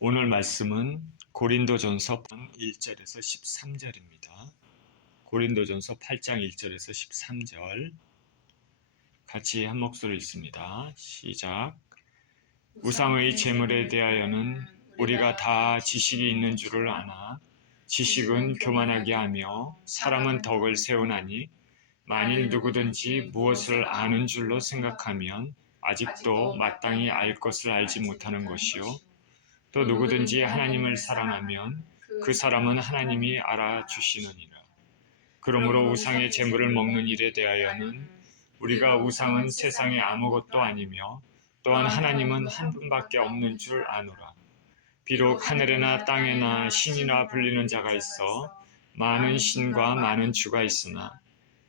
오늘 말씀은 고린도전서 1절에서 13절입니다. 고린도전서 8장 1절에서 13절 같이 한 목소리 읽습니다. 시작. 우상의 제물에 대하여는 우리가 다 지식이 있는 줄을 아나 지식은 교만하게 하며 사람은 덕을 세우나니 만일 누구든지 무엇을 아는 줄로 생각하면 아직도 마땅히 알 것을 알지 못하는 것이요 또 누구든지 하나님을 사랑하면 그 사람은 하나님이 알아주시느니라. 그러므로 우상의 제물을 먹는 일에 대하여는 우리가 우상은 세상에 아무것도 아니며 또한 하나님은 한 분밖에 없는 줄 아노라. 비록 하늘에나 땅에나 신이나 불리는 자가 있어 많은 신과 많은 주가 있으나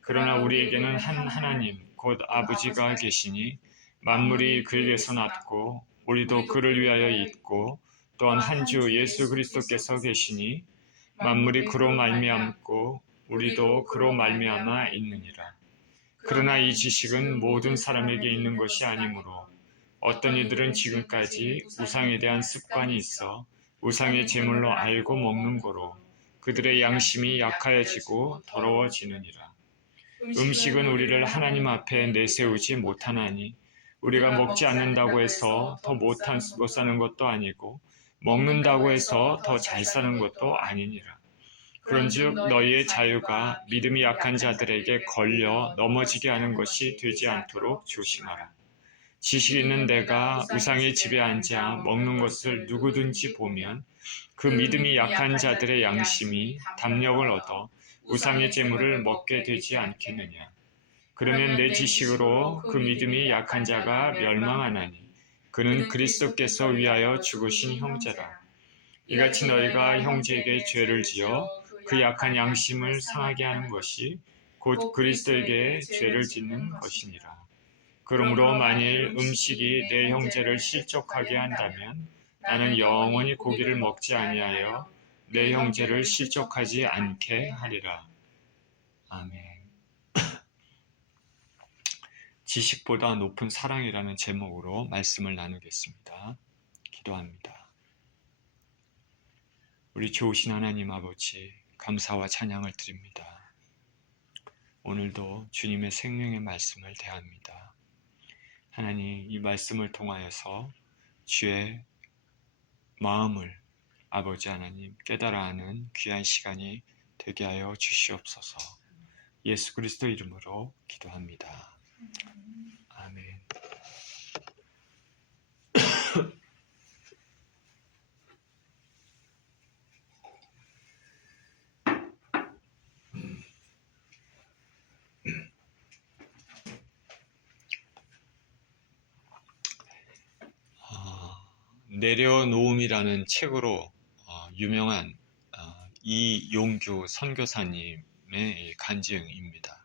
그러나 우리에게는 한 하나님 곧 아버지가 계시니 만물이 그에게서 났고 우리도 그를 위하여 있고 또한 한 주 예수 그리스도께서 계시니 만물이 그로 말미암고 우리도 그로 말미암아 있느니라. 그러나 이 지식은 모든 사람에게 있는 것이 아니므로 어떤 이들은 지금까지 우상에 대한 습관이 있어 우상의 제물로 알고 먹는 거로 그들의 양심이 약하여지고 더러워지느니라. 음식은 우리를 하나님 앞에 내세우지 못하나니 우리가 먹지 않는다고 해서 더 못 사는 것도 아니고 먹는다고 해서 더 잘 사는 것도 아니니라. 그런즉 너희의 자유가 믿음이 약한 자들에게 걸려 넘어지게 하는 것이 되지 않도록 조심하라. 지식 있는 내가 우상의 집에 앉아 먹는 것을 누구든지 보면 그 믿음이 약한 자들의 양심이 담력을 얻어 우상의 제물을 먹게 되지 않겠느냐. 그러면 내 지식으로 그 믿음이 약한 자가 멸망하나니 그는 그리스도께서 위하여 죽으신 형제라. 이같이 너희가 형제에게 죄를 지어 그 약한 양심을 상하게 하는 것이 곧 그리스도에게 죄를 짓는 것이니라. 그러므로 만일 음식이 내 형제를 실족하게 한다면 나는 영원히 고기를 먹지 아니하여 내 형제를 실족하지 않게 하리라. 아멘. 지식보다 높은 사랑이라는 제목으로 말씀을 나누겠습니다. 기도합니다. 우리 좋으신 하나님 아버지, 감사와 찬양을 드립니다. 오늘도 주님의 생명의 말씀을 대합니다. 하나님, 이 말씀을 통하여서 주의 마음을 아버지 하나님 깨달아 하는 귀한 시간이 되게 하여 주시옵소서. 예수 그리스도 이름으로 기도합니다. 아멘. 내려놓음이라는 책으로 유명한 이용규 선교사님의 간증입니다.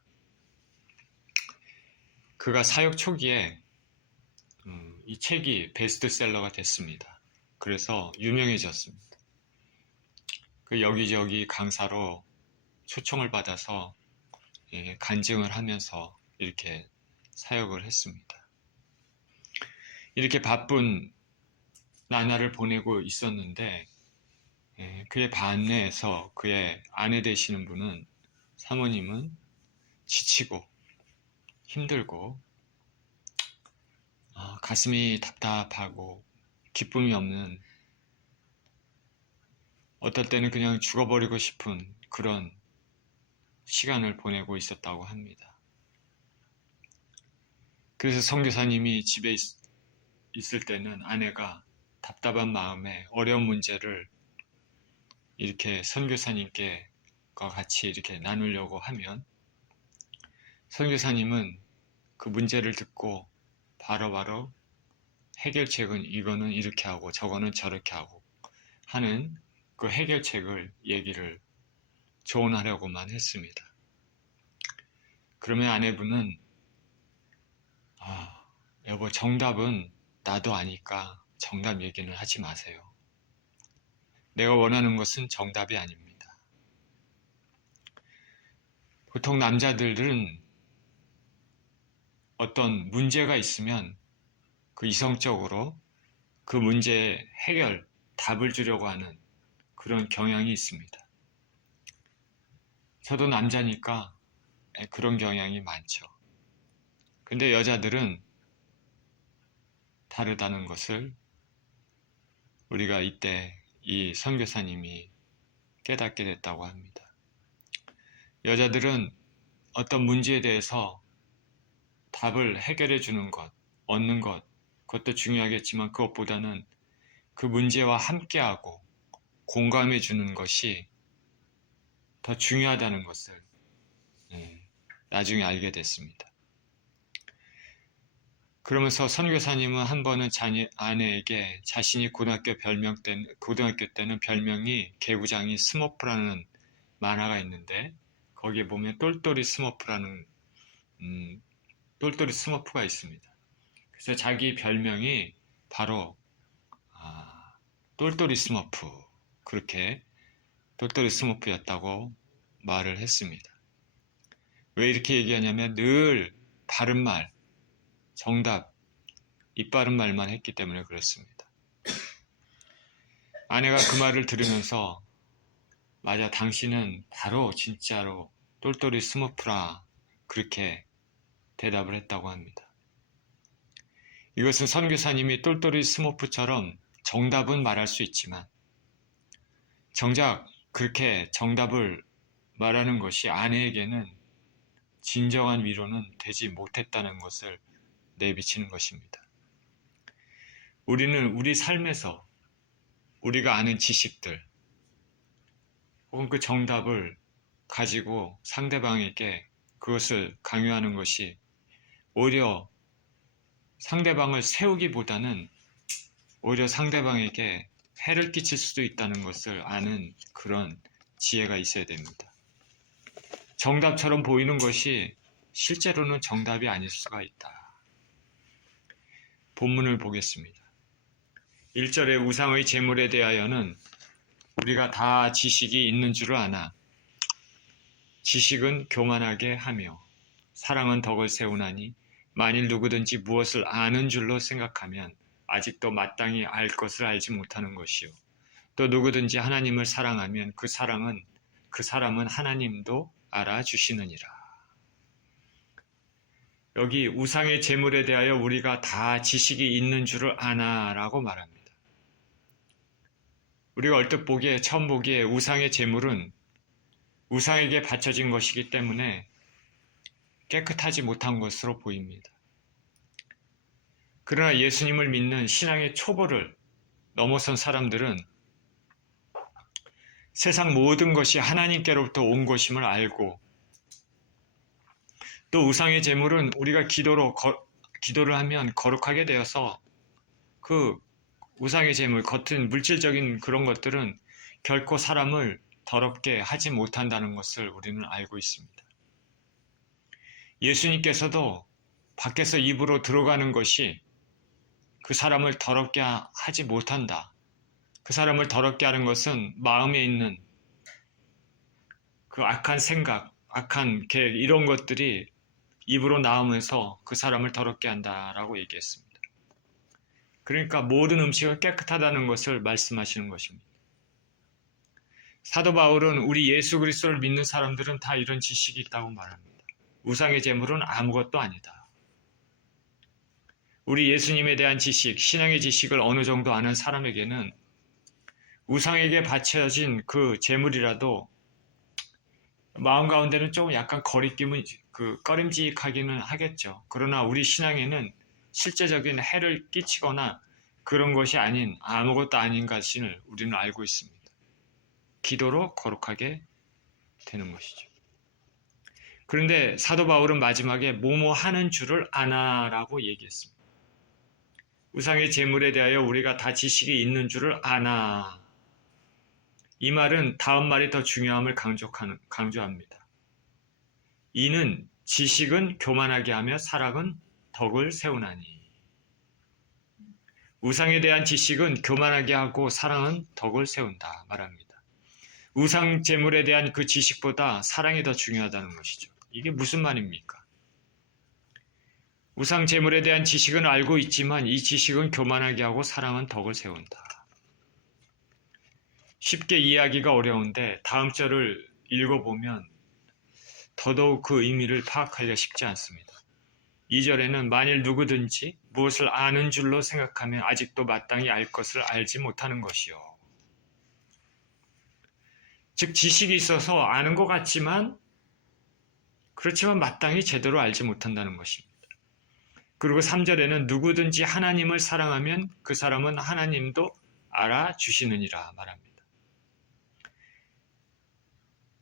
그가 사역 초기에 이 책이 베스트셀러가 됐습니다. 그래서 유명해졌습니다. 그 여기저기 강사로 초청을 받아서 간증을 하면서 이렇게 사역을 했습니다. 이렇게 바쁜 나날을 보내고 있었는데 그의 반내에서 그의 아내 되시는 분은 사모님은 지치고 힘들고 가슴이 답답하고 기쁨이 없는, 어떨 때는 그냥 죽어버리고 싶은 그런 시간을 보내고 있었다고 합니다. 그래서 선교사님이 집에 있을 때는 아내가 답답한 마음에 어려운 문제를 이렇게 선교사님께 같이 이렇게 나누려고 하면 선교사님은 그 문제를 듣고 바로바로 해결책은 이거는 이렇게 하고 저거는 저렇게 하고 하는 그 해결책을 얘기를 조언하려고만 했습니다. 그러면 아내분은 여보, 정답은 나도 아니까 정답 얘기는 하지 마세요. 내가 원하는 것은 정답이 아닙니다. 보통 남자들은 어떤 문제가 있으면 그 이성적으로 그 문제의 해결, 답을 주려고 하는 그런 경향이 있습니다. 저도 남자니까 그런 경향이 많죠. 근데 여자들은 다르다는 것을 우리가 이때 이 선교사님이 깨닫게 됐다고 합니다. 여자들은 어떤 문제에 대해서 답을 해결해 주는 것, 얻는 것, 그것도 중요하겠지만 그것보다는 그 문제와 함께하고 공감해 주는 것이 더 중요하다는 것을 나중에 알게 됐습니다. 그러면서 선교사님은 한 번은 아내에게 자신이 고등학교 때는 별명이 개구장이 스머프라는 만화가 있는데 거기에 보면 똘똘이 스머프라는 똘똘이 스머프가 있습니다. 그래서 자기 별명이 바로 똘똘이 스머프, 그렇게 똘똘이 스머프였다고 말을 했습니다. 왜 이렇게 얘기하냐면 늘 바른 말, 정답, 입 바른 말만 했기 때문에 그렇습니다. 아내가 그 말을 들으면서 맞아, 당신은 바로 진짜로 똘똘이 스머프라, 그렇게 대답을 했다고 합니다. 이것은 선교사님이 똘똘이 스머프처럼 정답은 말할 수 있지만 정작 그렇게 정답을 말하는 것이 아내에게는 진정한 위로는 되지 못했다는 것을 내비치는 것입니다. 우리는 우리 삶에서 우리가 아는 지식들 혹은 그 정답을 가지고 상대방에게 그것을 강요하는 것이 오히려 상대방을 세우기보다는 오히려 상대방에게 해를 끼칠 수도 있다는 것을 아는 그런 지혜가 있어야 됩니다. 정답처럼 보이는 것이 실제로는 정답이 아닐 수가 있다. 본문을 보겠습니다. 1절에 우상의 제물에 대하여는 우리가 다 지식이 있는 줄을 아나 지식은 교만하게 하며 사랑은 덕을 세우나니 만일 누구든지 무엇을 아는 줄로 생각하면 아직도 마땅히 알 것을 알지 못하는 것이요. 또 누구든지 하나님을 사랑하면 그 사람은 하나님도 알아주시느니라. 여기 우상의 제물에 대하여 우리가 다 지식이 있는 줄을 아나 라고 말합니다. 우리가 얼뜻 보기에 처음 보기에 우상의 제물은 우상에게 바쳐진 것이기 때문에 깨끗하지 못한 것으로 보입니다. 그러나 예수님을 믿는 신앙의 초보를 넘어선 사람들은 세상 모든 것이 하나님께로부터 온 것임을 알고 또 우상의 제물은 우리가 기도를 하면 거룩하게 되어서 그 우상의 제물, 겉은 물질적인 그런 것들은 결코 사람을 더럽게 하지 못한다는 것을 우리는 알고 있습니다. 예수님께서도 밖에서 입으로 들어가는 것이 그 사람을 더럽게 하지 못한다. 그 사람을 더럽게 하는 것은 마음에 있는 그 악한 생각, 악한 계획 이런 것들이 입으로 나오면서 그 사람을 더럽게 한다라고 얘기했습니다. 그러니까 모든 음식은 깨끗하다는 것을 말씀하시는 것입니다. 사도 바울은 우리 예수 그리스도를 믿는 사람들은 다 이런 지식이 있다고 말합니다. 우상의 제물은 아무것도 아니다. 우리 예수님에 대한 지식, 신앙의 지식을 어느 정도 아는 사람에게는 우상에게 바쳐진 그 제물이라도 마음 가운데는 조금 약간 꺼림직하기는 하겠죠. 그러나 우리 신앙에는 실제적인 해를 끼치거나 그런 것이 아닌 아무것도 아닌 것을 우리는 알고 있습니다. 기도로 거룩하게 되는 것이죠. 그런데 사도 바울은 마지막에 뭐뭐 하는 줄을 아나라고 얘기했습니다. 우상의 제물에 대하여 우리가 다 지식이 있는 줄을 아나. 이 말은 다음 말이 더 중요함을 강조합니다. 이는 지식은 교만하게 하며 사랑은 덕을 세우나니. 우상에 대한 지식은 교만하게 하고 사랑은 덕을 세운다 말합니다. 우상 제물에 대한 그 지식보다 사랑이 더 중요하다는 것이죠. 이게 무슨 말입니까? 우상 제물에 대한 지식은 알고 있지만 이 지식은 교만하게 하고 사랑은 덕을 세운다. 쉽게 이해하기가 어려운데 다음 절을 읽어보면 더더욱 그 의미를 파악하기가 쉽지 않습니다. 2절에는 만일 누구든지 무엇을 아는 줄로 생각하면 아직도 마땅히 알 것을 알지 못하는 것이요. 즉 지식이 있어서 아는 것 같지만 그렇지만 마땅히 제대로 알지 못한다는 것입니다. 그리고 3절에는 누구든지 하나님을 사랑하면 그 사람은 하나님도 알아주시느니라 말합니다.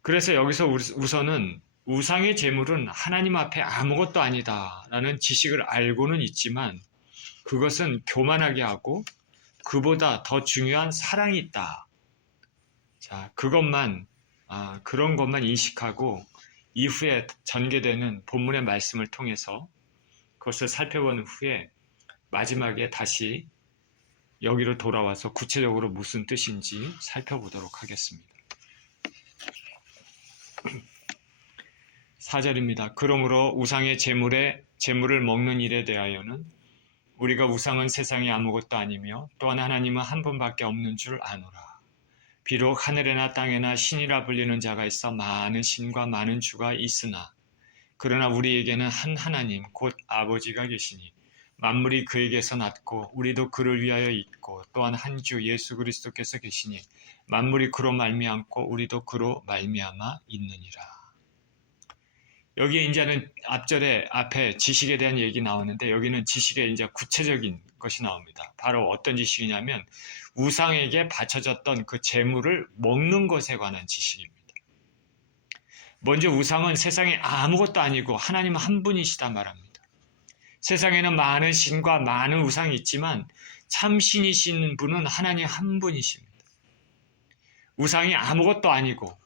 그래서 여기서 우선은 우상의 제물은 하나님 앞에 아무것도 아니다라는 지식을 알고는 있지만 그것은 교만하게 하고 그보다 더 중요한 사랑이 있다. 자, 그런 것만 인식하고 이후에 전개되는 본문의 말씀을 통해서 그것을 살펴본 후에 마지막에 다시 여기로 돌아와서 구체적으로 무슨 뜻인지 살펴보도록 하겠습니다. 4절입니다. 그러므로 우상의 제물을 먹는 일에 대하여는 우리가 우상은 세상에 아무것도 아니며 또한 하나님은 한 분밖에 없는 줄 아노라. 비록 하늘에나 땅에나 신이라 불리는 자가 있어 많은 신과 많은 주가 있으나 그러나 우리에게는 한 하나님 곧 아버지가 계시니 만물이 그에게서 났고 우리도 그를 위하여 있고 또한 한 주 예수 그리스도께서 계시니 만물이 그로 말미암고 우리도 그로 말미암아 있느니라. 여기에 이제는 앞에 지식에 대한 얘기 나오는데 여기는 지식의 이제 구체적인 것이 나옵니다. 바로 어떤 지식이냐면 우상에게 바쳐졌던 그 제물을 먹는 것에 관한 지식입니다. 먼저 우상은 세상에 아무것도 아니고 하나님 한 분이시다 말합니다. 세상에는 많은 신과 많은 우상이 있지만 참 신이신 분은 하나님 한 분이십니다. 우상이 아무것도 아니고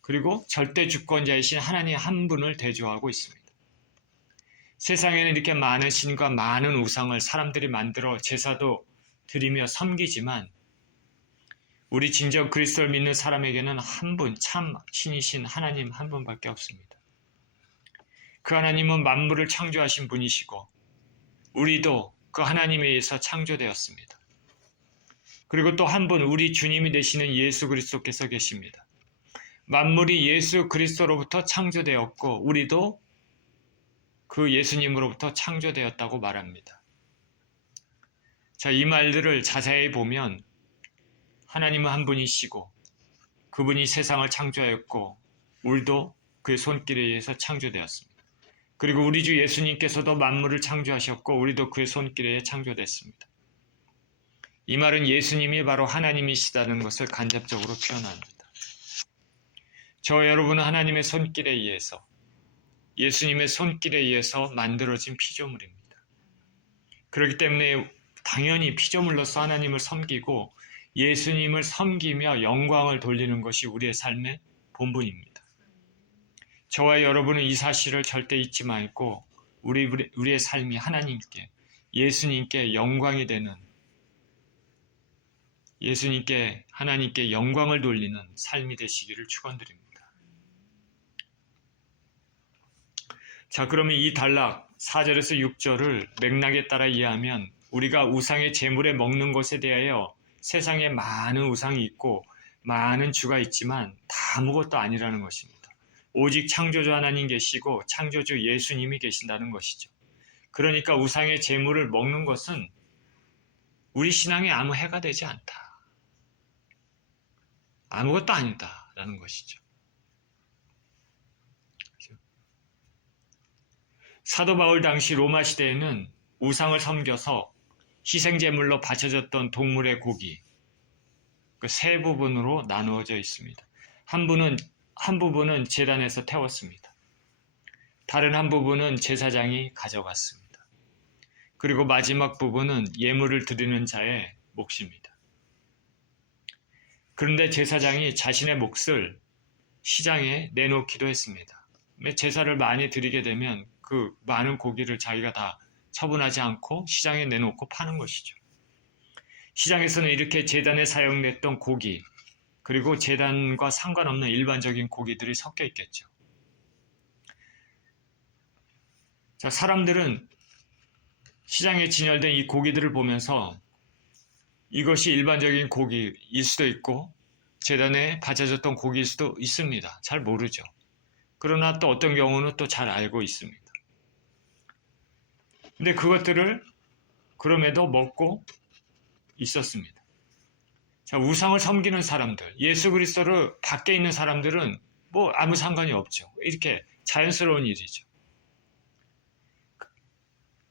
그리고 절대 주권자이신 하나님 한 분을 대조하고 있습니다. 세상에는 이렇게 많은 신과 많은 우상을 사람들이 만들어 제사도 드리며 섬기지만 우리 진정 그리스도를 믿는 사람에게는 한 분, 참 신이신 하나님 한 분밖에 없습니다. 그 하나님은 만물을 창조하신 분이시고 우리도 그 하나님에 의해서 창조되었습니다. 그리고 또 한 분 우리 주님이 되시는 예수 그리스도께서 계십니다. 만물이 예수 그리스도로부터 창조되었고 우리도 그 예수님으로부터 창조되었다고 말합니다. 자, 이 말들을 자세히 보면 하나님은 한 분이시고 그분이 세상을 창조하였고 우리도 그의 손길에 의해서 창조되었습니다. 그리고 우리 주 예수님께서도 만물을 창조하셨고 우리도 그의 손길에 의해 창조됐습니다. 이 말은 예수님이 바로 하나님이시다는 것을 간접적으로 표현합니다. 저와 여러분은 하나님의 손길에 의해서 예수님의 손길에 의해서 만들어진 피조물입니다. 그렇기 때문에 당연히 피조물로서 하나님을 섬기고 예수님을 섬기며 영광을 돌리는 것이 우리의 삶의 본분입니다. 저와 여러분은 이 사실을 절대 잊지 말고 우리의 삶이 하나님께 예수님께 영광이 되는 예수님께 하나님께 영광을 돌리는 삶이 되시기를 축원드립니다. 자, 그러면 이 단락 4절에서 6절을 맥락에 따라 이해하면 우리가 우상의 제물에 먹는 것에 대하여 세상에 많은 우상이 있고 많은 주가 있지만 다 아무것도 아니라는 것입니다. 오직 창조주 하나님 계시고 창조주 예수님이 계신다는 것이죠. 그러니까 우상의 제물을 먹는 것은 우리 신앙에 아무 해가 되지 않다. 아무것도 아니다라는 것이죠. 사도 바울 당시 로마 시대에는 우상을 섬겨서 희생제물로 바쳐졌던 동물의 고기 그 세 부분으로 나누어져 있습니다. 한 부분은 제단에서 태웠습니다. 다른 한 부분은 제사장이 가져갔습니다. 그리고 마지막 부분은 예물을 드리는 자의 몫입니다. 그런데 제사장이 자신의 몫을 시장에 내놓기도 했습니다. 제사를 많이 드리게 되면 그 많은 고기를 자기가 다 처분하지 않고 시장에 내놓고 파는 것이죠. 시장에서는 이렇게 제단에 사용됐던 고기 그리고 제단과 상관없는 일반적인 고기들이 섞여 있겠죠. 자, 사람들은 시장에 진열된 이 고기들을 보면서 이것이 일반적인 고기일 수도 있고 제단에 바쳐졌던 고기일 수도 있습니다. 잘 모르죠. 그러나 또 어떤 경우는 또 잘 알고 있습니다. 근데 그것들을 그럼에도 먹고 있었습니다. 자, 우상을 섬기는 사람들, 예수 그리스도를 밖에 있는 사람들은 뭐 아무 상관이 없죠. 이렇게 자연스러운 일이죠.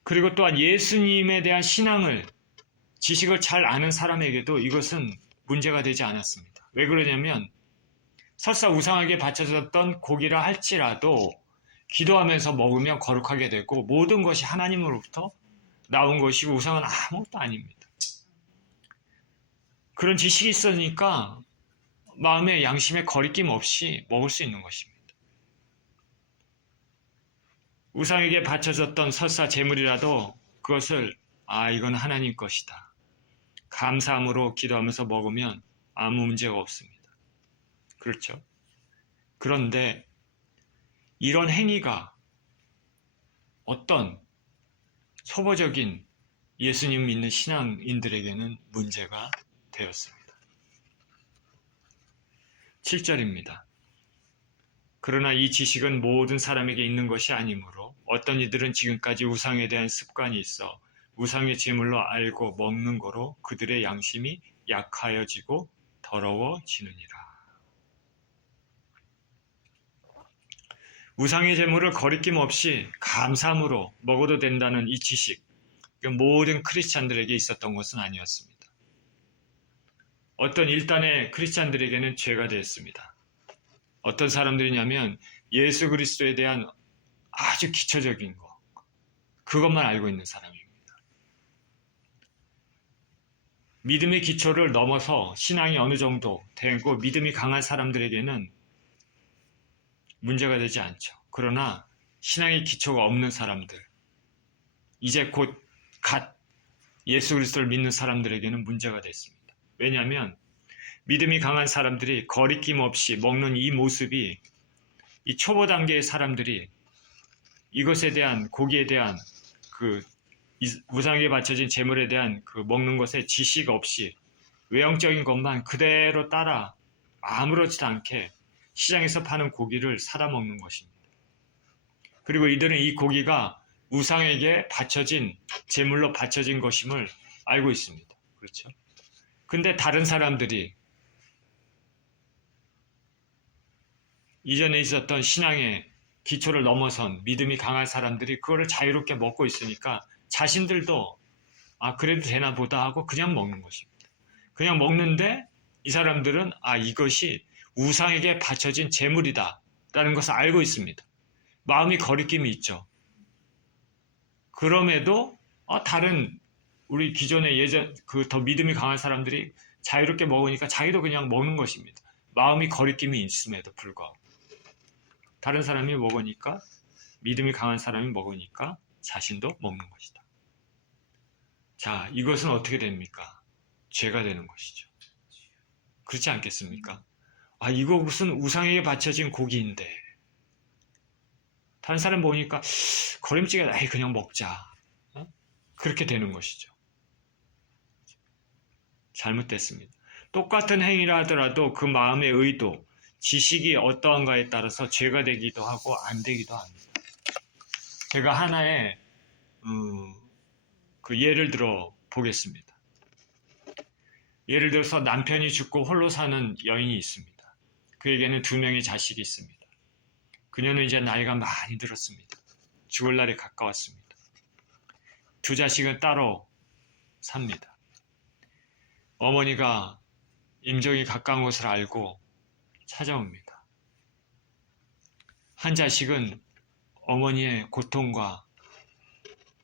그리고 또한 예수님에 대한 지식을 잘 아는 사람에게도 이것은 문제가 되지 않았습니다. 왜 그러냐면 설사 우상에게 바쳐졌던 고기라 할지라도 기도하면서 먹으면 거룩하게 되고 모든 것이 하나님으로부터 나온 것이고 우상은 아무것도 아닙니다. 그런 지식이 있으니까 마음의 양심에 거리낌 없이 먹을 수 있는 것입니다. 우상에게 바쳐졌던 설사 재물이라도 그것을 이건 하나님 것이다. 감사함으로 기도하면서 먹으면 아무 문제가 없습니다. 그렇죠? 그런데 이런 행위가 어떤 초보적인 예수님 믿는 신앙인들에게는 문제가 되었습니다. 7절입니다. 그러나 이 지식은 모든 사람에게 있는 것이 아니므로 어떤 이들은 지금까지 우상에 대한 습관이 있어 우상의 제물로 알고 먹는 거로 그들의 양심이 약하여지고 더러워지느니라. 우상의 제물을 거리낌 없이 감사함으로 먹어도 된다는 이 지식, 모든 크리스찬들에게 있었던 것은 아니었습니다. 어떤 일단의 크리스찬들에게는 죄가 되었습니다. 어떤 사람들이냐면 예수 그리스도에 대한 아주 기초적인 거, 그것만 알고 있는 사람입니다. 믿음의 기초를 넘어서 신앙이 어느 정도 되고 믿음이 강한 사람들에게는 문제가 되지 않죠. 그러나 신앙의 기초가 없는 사람들, 이제 곧 예수 그리스도를 믿는 사람들에게는 문제가 됐습니다. 왜냐하면 믿음이 강한 사람들이 거리낌 없이 먹는 이 모습이 이 초보 단계의 사람들이 이것에 대한 고기에 대한 우상에 바쳐진 제물에 대한 먹는 것에 지식 없이 외형적인 것만 그대로 따라 아무렇지도 않게 시장에서 파는 고기를 사다 먹는 것입니다. 그리고 이들은 이 고기가 우상에게 제물로 바쳐진 것임을 알고 있습니다. 그렇죠? 근데 다른 사람들이 이전에 있었던 신앙의 기초를 넘어선 믿음이 강한 사람들이 그거를 자유롭게 먹고 있으니까 자신들도 그래도 되나 보다 하고 그냥 먹는 것입니다. 그냥 먹는데 이 사람들은 이것이 우상에게 바쳐진 제물이다 라는 것을 알고 있습니다. 마음이 거리낌이 있죠. 그럼에도 다른 우리 기존의 더 믿음이 강한 사람들이 자유롭게 먹으니까 자기도 그냥 먹는 것입니다. 마음이 거리낌이 있음에도 불구하고 다른 사람이 먹으니까 믿음이 강한 사람이 먹으니까 자신도 먹는 것이다. 자, 이것은 어떻게 됩니까? 죄가 되는 것이죠. 그렇지 않겠습니까? 이거 무슨 우상에게 바쳐진 고기인데 다른 사람 보니까 거림증에 그냥 먹자. 그렇게 되는 것이죠. 잘못됐습니다. 똑같은 행위라 하더라도 그 마음의 의도, 지식이 어떠한가에 따라서 죄가 되기도 하고 안 되기도 합니다. 제가 하나의 예를 들어 보겠습니다. 예를 들어서 남편이 죽고 홀로 사는 여인이 있습니다. 그에게는 2명의 자식이 있습니다. 그녀는 이제 나이가 많이 들었습니다. 죽을 날이 가까웠습니다. 2 자식은 따로 삽니다. 어머니가 임종이 가까운 것을 알고 찾아옵니다. 한 자식은 어머니의 고통과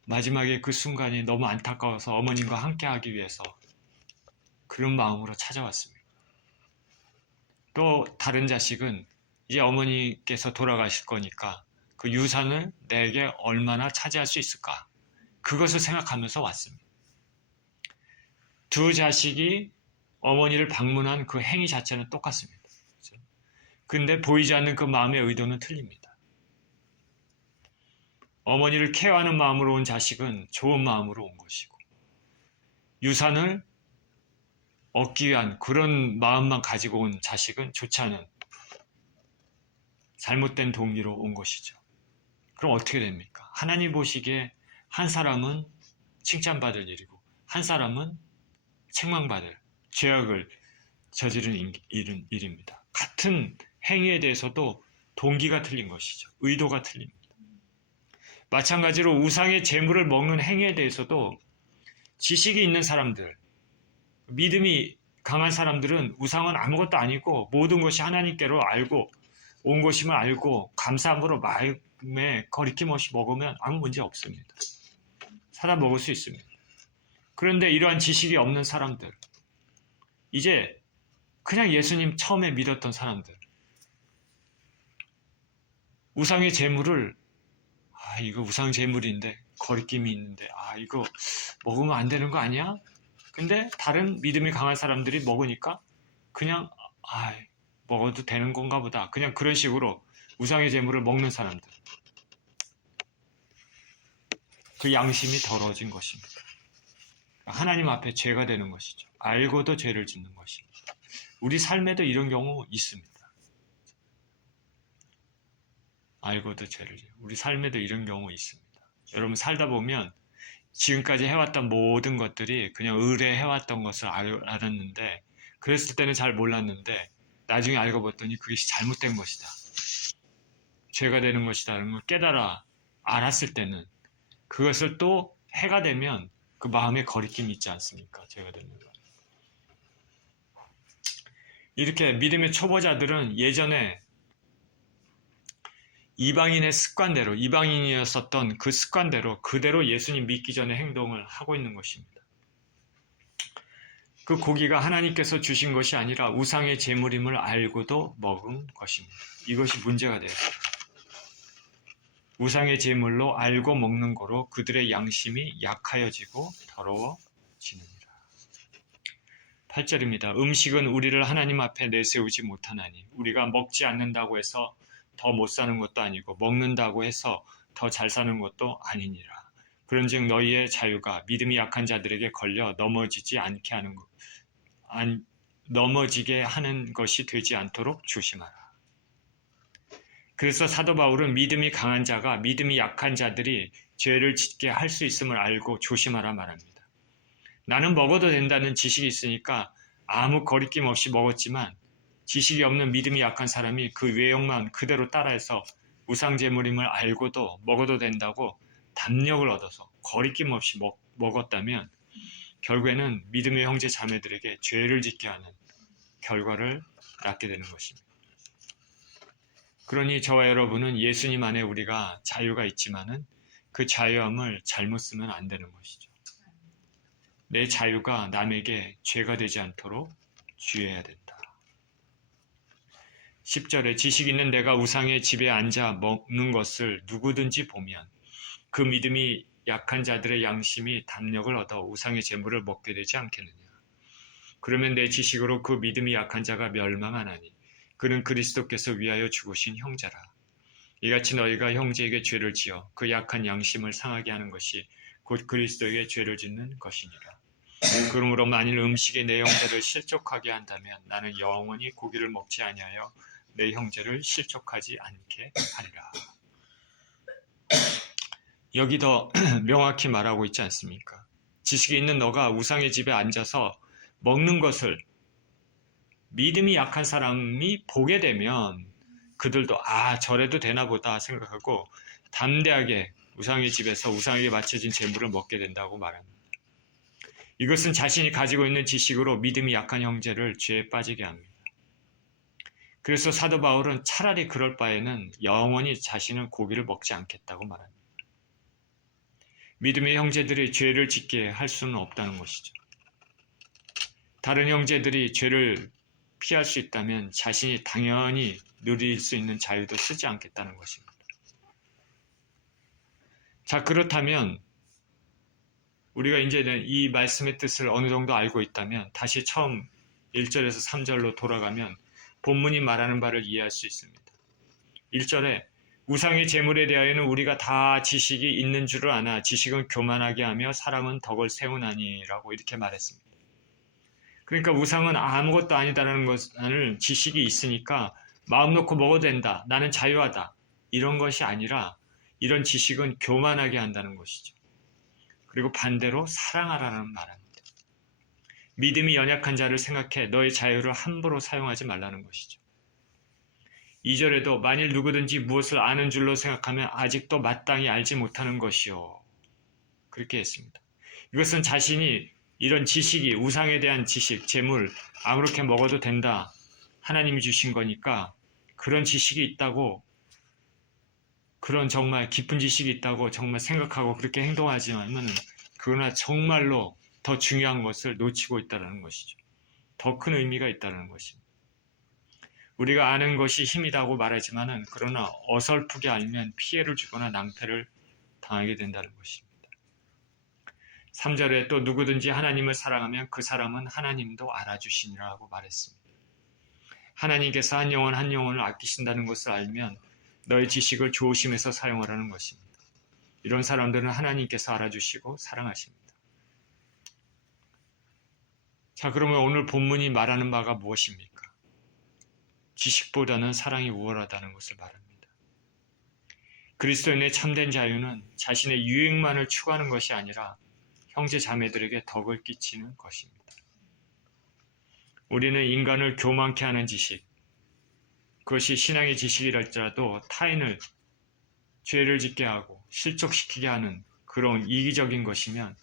마지막에 그 순간이 너무 안타까워서 어머님과 함께하기 위해서 그런 마음으로 찾아왔습니다. 또 다른 자식은 이제 어머니께서 돌아가실 거니까 그 유산을 내게 얼마나 차지할 수 있을까? 그것을 생각하면서 왔습니다. 2 자식이 어머니를 방문한 그 행위 자체는 똑같습니다. 그런데 보이지 않는 그 마음의 의도는 틀립니다. 어머니를 케어하는 마음으로 온 자식은 좋은 마음으로 온 것이고 유산을 얻기 위한 그런 마음만 가지고 온 자식은 좋지 않은 잘못된 동기로 온 것이죠. 그럼 어떻게 됩니까? 하나님 보시기에 한 사람은 칭찬받을 일이고 한 사람은 책망받을 죄악을 저지른 일입니다. 같은 행위에 대해서도 동기가 틀린 것이죠. 의도가 틀립니다. 마찬가지로 우상의 재물을 먹는 행위에 대해서도 지식이 있는 사람들, 믿음이 강한 사람들은 우상은 아무것도 아니고 모든 것이 하나님께로 알고 온 것임을 알고 감사함으로 마음에 거리낌 없이 먹으면 아무 문제 없습니다. 사다 먹을 수 있습니다. 그런데 이러한 지식이 없는 사람들, 이제 그냥 예수님 처음에 믿었던 사람들, 우상의 재물을 이거 우상 재물인데 거리낌이 있는데 이거 먹으면 안 되는 거 아니야? 근데 다른 믿음이 강한 사람들이 먹으니까 그냥 먹어도 되는 건가 보다. 그냥 그런 식으로 우상의 재물을 먹는 사람들. 그 양심이 더러워진 것입니다. 하나님 앞에 죄가 되는 것이죠. 알고도 죄를 짓는 것입니다. 우리 삶에도 이런 경우 있습니다. 알고도 죄를 지어요. 우리 삶에도 이런 경우 있습니다. 여러분 살다 보면 지금까지 해왔던 모든 것들이 그냥 의뢰해왔던 것을 알았는데 그랬을 때는 잘 몰랐는데 나중에 알고 봤더니 그것이 잘못된 것이다. 죄가 되는 것이다. 라는 걸 깨달아 알았을 때는 그것을 또 해가 되면 그 마음에 거리낌이 있지 않습니까? 죄가 되는 거. 이렇게 믿음의 초보자들은 예전에 이방인의 습관대로, 이방인이었었던 그 습관대로 그대로 예수님 믿기 전에 행동을 하고 있는 것입니다. 그 고기가 하나님께서 주신 것이 아니라 우상의 제물임을 알고도 먹은 것입니다. 이것이 문제가 되었습니다. 우상의 제물로 알고 먹는 거로 그들의 양심이 약하여지고 더러워지느니라. 8절입니다. 음식은 우리를 하나님 앞에 내세우지 못하나니 우리가 먹지 않는다고 해서 더 못 사는 것도 아니고 먹는다고 해서 더 잘 사는 것도 아니니라. 그런즉 너희의 자유가 믿음이 약한 자들에게 걸려 넘어지게 하는 것이 되지 않도록 조심하라. 그래서 사도 바울은 믿음이 강한 자가 믿음이 약한 자들이 죄를 짓게 할 수 있음을 알고 조심하라 말합니다. 나는 먹어도 된다는 지식이 있으니까 아무 거리낌 없이 먹었지만 지식이 없는 믿음이 약한 사람이 그 외형만 그대로 따라해서 우상제물임을 알고도 먹어도 된다고 담력을 얻어서 거리낌 없이 먹었다면 결국에는 믿음의 형제 자매들에게 죄를 짓게 하는 결과를 낳게 되는 것입니다. 그러니 저와 여러분은 예수님 안에 우리가 자유가 있지만은 그 자유함을 잘못 쓰면 안 되는 것이죠. 내 자유가 남에게 죄가 되지 않도록 주의해야 된다. 10절에 지식 있는 내가 우상의 집에 앉아 먹는 것을 누구든지 보면 그 믿음이 약한 자들의 양심이 담력을 얻어 우상의 재물을 먹게 되지 않겠느냐. 그러면 내 지식으로 그 믿음이 약한 자가 멸망하나니 그는 그리스도께서 위하여 죽으신 형제라. 이같이 너희가 형제에게 죄를 지어 그 약한 양심을 상하게 하는 것이 곧 그리스도에게 죄를 짓는 것이니라. 그러므로 만일 음식에 내 형제를 실족하게 한다면 나는 영원히 고기를 먹지 아니하여 내 형제를 실족하지 않게 하리라. 여기 더 명확히 말하고 있지 않습니까? 지식이 있는 너가 우상의 집에 앉아서 먹는 것을 믿음이 약한 사람이 보게 되면 그들도 저래도 되나 보다 생각하고 담대하게 우상의 집에서 우상에게 바쳐진 재물을 먹게 된다고 말합니다. 이것은 자신이 가지고 있는 지식으로 믿음이 약한 형제를 죄에 빠지게 합니다. 그래서 사도 바울은 차라리 그럴 바에는 영원히 자신은 고기를 먹지 않겠다고 말합니다. 믿음의 형제들이 죄를 짓게 할 수는 없다는 것이죠. 다른 형제들이 죄를 피할 수 있다면 자신이 당연히 누릴 수 있는 자유도 쓰지 않겠다는 것입니다. 자, 그렇다면 우리가 이제는 이 말씀의 뜻을 어느 정도 알고 있다면 다시 처음 1절에서 3절로 돌아가면 본문이 말하는 바를 이해할 수 있습니다. 1절에 우상의 재물에 대하여는 우리가 다 지식이 있는 줄을 아나 지식은 교만하게 하며 사람은 덕을 세우나니라고 이렇게 말했습니다. 그러니까 우상은 아무것도 아니다라는 것을 지식이 있으니까 마음 놓고 먹어도 된다. 나는 자유하다. 이런 것이 아니라 이런 지식은 교만하게 한다는 것이죠. 그리고 반대로 사랑하라는 말입니다. 믿음이 연약한 자를 생각해 너의 자유를 함부로 사용하지 말라는 것이죠. 2절에도 만일 누구든지 무엇을 아는 줄로 생각하면 아직도 마땅히 알지 못하는 것이요. 그렇게 했습니다. 이것은 자신이 이런 지식이 우상에 대한 지식, 재물 아무렇게 먹어도 된다. 하나님이 주신 거니까 그런 지식이 있다고 그런 정말 깊은 지식이 있다고 정말 생각하고 그렇게 행동하지만은 그러나 정말로 더 중요한 것을 놓치고 있다는 것이죠. 더 큰 의미가 있다는 것입니다. 우리가 아는 것이 힘이라고 말하지만은 그러나 어설프게 알면 피해를 주거나 낭패를 당하게 된다는 것입니다. 3절에 또 누구든지 하나님을 사랑하면 그 사람은 하나님도 알아주시니라고 말했습니다. 하나님께서 한 영혼 한 영혼을 아끼신다는 것을 알면 너의 지식을 조심해서 사용하라는 것입니다. 이런 사람들은 하나님께서 알아주시고 사랑하십니다. 자, 그러면 오늘 본문이 말하는 바가 무엇입니까? 지식보다는 사랑이 우월하다는 것을 말합니다. 그리스도인의 참된 자유는 자신의 유익만을 추구하는 것이 아니라 형제 자매들에게 덕을 끼치는 것입니다. 우리는 인간을 교만케 하는 지식, 그것이 신앙의 지식이랄지라도 타인을 죄를 짓게 하고 실족시키게 하는 그런 이기적인 것이면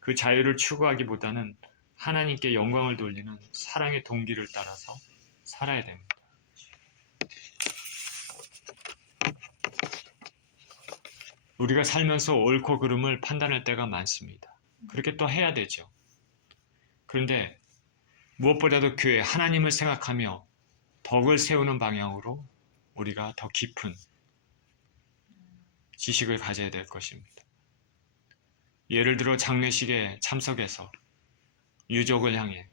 그 자유를 추구하기보다는 하나님께 영광을 돌리는 사랑의 동기를 따라서 살아야 됩니다. 우리가 살면서 옳고 그름을 판단할 때가 많습니다. 그렇게 또 해야 되죠. 그런데 무엇보다도 교회 하나님을 생각하며 덕을 세우는 방향으로 우리가 더 깊은 지식을 가져야 될 것입니다. 예를 들어 장례식에 참석해서 유족을 향해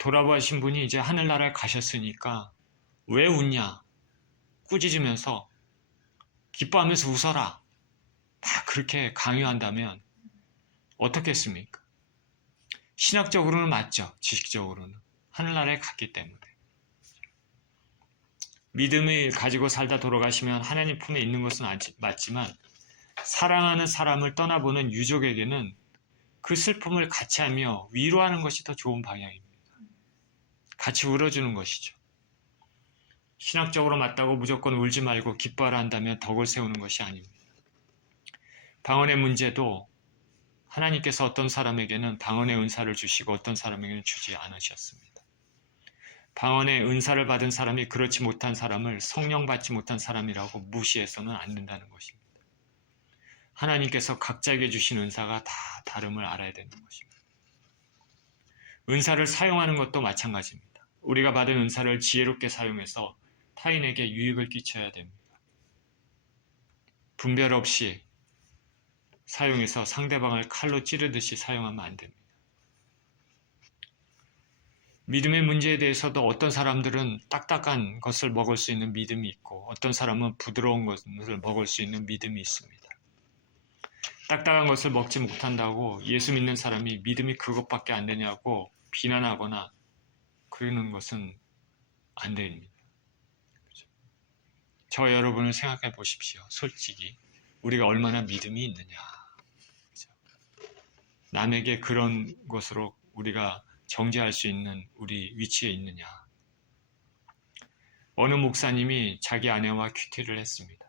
돌아보신 분이 이제 하늘나라에 가셨으니까 왜 웃냐? 꾸짖으면서 기뻐하면서 웃어라. 다 그렇게 강요한다면 어떻겠습니까? 신학적으로는 맞죠. 지식적으로는. 하늘나라에 갔기 때문에. 믿음을 가지고 살다 돌아가시면 하나님 품에 있는 것은 맞지만 사랑하는 사람을 떠나보는 유족에게는 그 슬픔을 같이 하며 위로하는 것이 더 좋은 방향입니다. 같이 울어주는 것이죠. 신학적으로 맞다고 무조건 울지 말고 기뻐하라 한다면 덕을 세우는 것이 아닙니다. 방언의 문제도 하나님께서 어떤 사람에게는 방언의 은사를 주시고 어떤 사람에게는 주지 않으셨습니다. 방언의 은사를 받은 사람이 그렇지 못한 사람을 성령 받지 못한 사람이라고 무시해서는 안 된다는 것입니다. 하나님께서 각자에게 주신 은사가 다 다름을 알아야 되는 것입니다. 은사를 사용하는 것도 마찬가지입니다. 우리가 받은 은사를 지혜롭게 사용해서 타인에게 유익을 끼쳐야 됩니다. 분별 없이 사용해서 상대방을 칼로 찌르듯이 사용하면 안 됩니다. 믿음의 문제에 대해서도 어떤 사람들은 딱딱한 것을 먹을 수 있는 믿음이 있고 어떤 사람은 부드러운 것을 먹을 수 있는 믿음이 있습니다. 딱딱한 것을 먹지 못한다고 예수 믿는 사람이 믿음이 그것밖에 안 되냐고 비난하거나 그러는 것은 안 됩니다. 저 여러분을 생각해 보십시오. 솔직히 우리가 얼마나 믿음이 있느냐. 남에게 그런 것으로 우리가 정죄할 수 있는 우리 위치에 있느냐. 어느 목사님이 자기 아내와 큐티를 했습니다.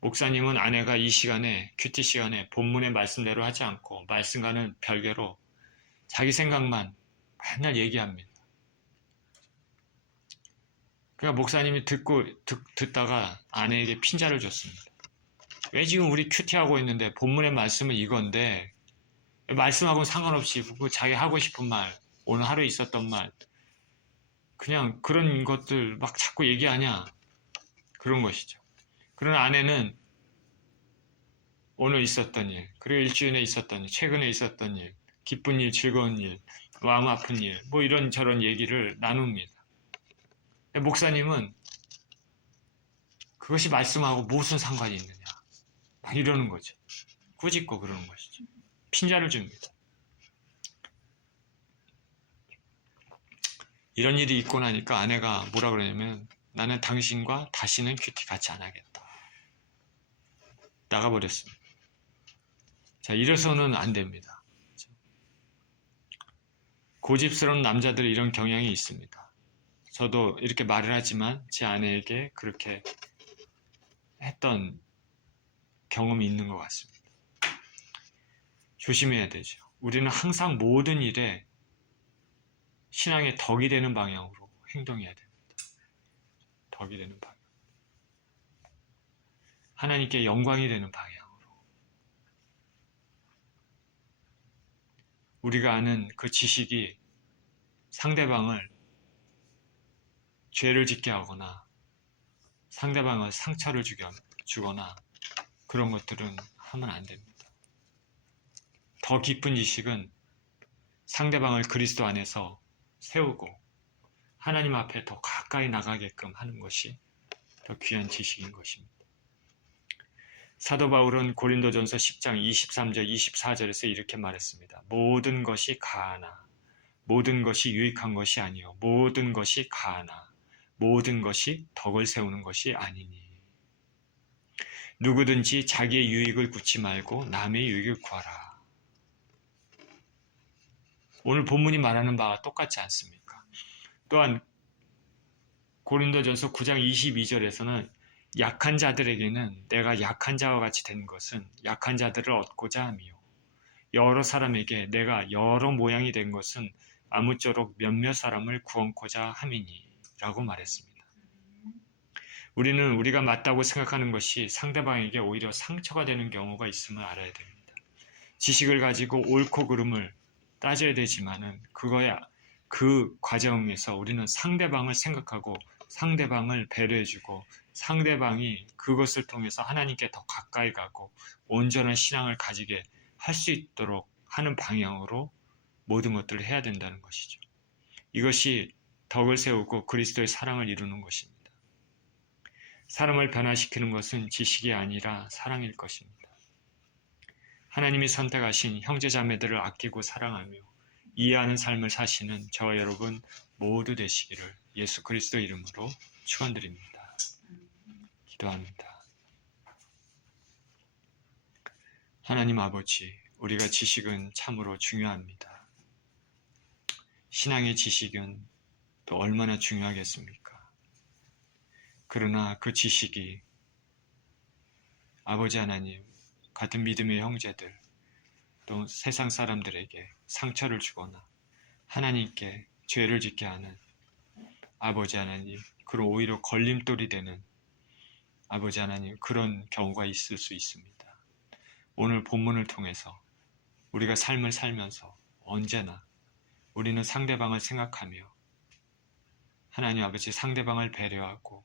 목사님은 아내가 이 시간에 큐티 시간에 본문의 말씀대로 하지 않고 말씀과는 별개로 자기 생각만 맨날 얘기합니다. 그러니까 목사님이 듣다가 아내에게 핀자를 줬습니다. 왜 지금 우리 큐티하고 있는데 본문의 말씀은 이건데 말씀하고는 상관없이 자기 하고 싶은 말, 오늘 하루에 있었던 말 그냥 그런 것들 막 자꾸 얘기하냐 그런 것이죠. 그러나 아내는 오늘 있었던 일, 그리고 일주일에 있었던 일, 최근에 있었던 일, 기쁜 일, 즐거운 일, 마음 아픈 일, 뭐 이런저런 얘기를 나눕니다. 목사님은 그것이 말씀하고 무슨 상관이 있느냐 막 이러는 거죠. 꾸짖고 그러는 것이죠. 핀자를 줍니다. 이런 일이 있고 나니까 아내가 뭐라 그러냐면 나는 당신과 다시는 큐티 같이 안 하겠다. 나가버렸습니다. 자, 이래서는 안 됩니다. 고집스러운 남자들이 이런 경향이 있습니다. 저도 이렇게 말을 하지만 제 아내에게 그렇게 했던 경험이 있는 것 같습니다. 조심해야 되죠. 우리는 항상 모든 일에 신앙의 덕이 되는 방향으로 행동해야 됩니다. 덕이 되는 방향. 하나님께 영광이 되는 방향으로. 우리가 아는 그 지식이 상대방을 죄를 짓게 하거나 상대방을 상처를 주거나 그런 것들은 하면 안 됩니다. 더 깊은 지식은 상대방을 그리스도 안에서 세우고 하나님 앞에 더 가까이 나가게끔 하는 것이 더 귀한 지식인 것입니다. 사도 바울은 고린도전서 10장 23절 24절에서 이렇게 말했습니다. 모든 것이 가하나 모든 것이 유익한 것이 아니요 모든 것이 가하나 모든 것이 덕을 세우는 것이 아니니 누구든지 자기의 유익을 구치 말고 남의 유익을 구하라. 오늘 본문이 말하는 바와 똑같지 않습니까? 또한 고린도전서 9장 22절에서는 약한 자들에게는 내가 약한 자와 같이 된 것은 약한 자들을 얻고자 함이요 여러 사람에게 내가 여러 모양이 된 것은 아무쪼록 몇몇 사람을 구원코자 함이니 라고 말했습니다. 우리는 우리가 맞다고 생각하는 것이 상대방에게 오히려 상처가 되는 경우가 있음을 알아야 됩니다. 지식을 가지고 옳고 그름을 따져야 되지만은 그 과정에서 우리는 상대방을 생각하고 상대방을 배려해주고 상대방이 그것을 통해서 하나님께 더 가까이 가고 온전한 신앙을 가지게 할 수 있도록 하는 방향으로 모든 것들을 해야 된다는 것이죠. 이것이 덕을 세우고 그리스도의 사랑을 이루는 것입니다. 사람을 변화시키는 것은 지식이 아니라 사랑일 것입니다. 하나님이 선택하신 형제자매들을 아끼고 사랑하며 이해하는 삶을 사시는 저와 여러분 모두 되시기를 예수 그리스도 이름으로 축원드립니다. 기도합니다. 하나님 아버지, 우리가 지식은 참으로 중요합니다. 신앙의 지식은 또 얼마나 중요하겠습니까? 그러나 그 지식이 아버지 하나님, 같은 믿음의 형제들, 또 세상 사람들에게 상처를 주거나 하나님께 죄를 짓게 하는 아버지 하나님, 그런 오히려 걸림돌이 되는 아버지 하나님, 그런 경우가 있을 수 있습니다. 오늘 본문을 통해서 우리가 삶을 살면서 언제나 우리는 상대방을 생각하며 하나님 아버지 상대방을 배려하고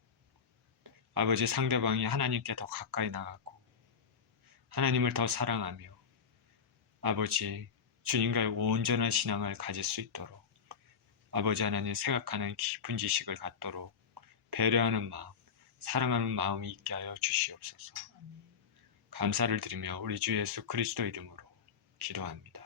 아버지 상대방이 하나님께 더 가까이 나가고 하나님을 더 사랑하며 아버지 주님과의 온전한 신앙을 가질 수 있도록 아버지 하나님 생각하는 깊은 지식을 갖도록 배려하는 마음, 사랑하는 마음이 있게 하여 주시옵소서. 감사를 드리며 우리 주 예수 그리스도 이름으로 기도합니다.